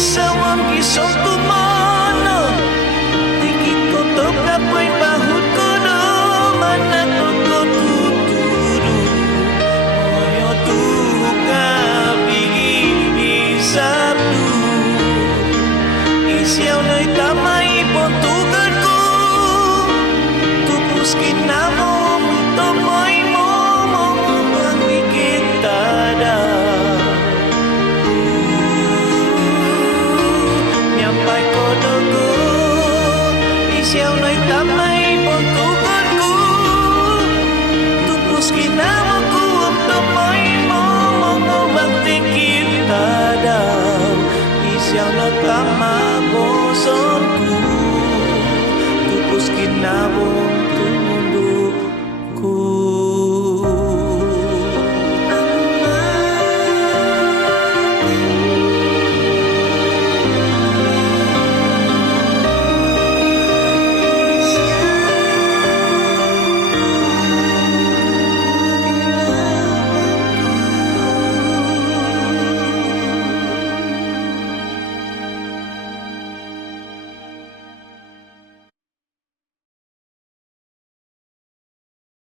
sawang kisong tumana di kito to kapoy bahut ko do manat ko tuturu moyo tu kabi isabdu isiaw na'y tamay pontugan ko tupus kinamo tomoy mo mamikita da nyampai ko dugo isiaw na'y tamay pontugan ko tupus kinamo ko tomoy mo mamikita da isiaw na tama bosonku tupus kinamo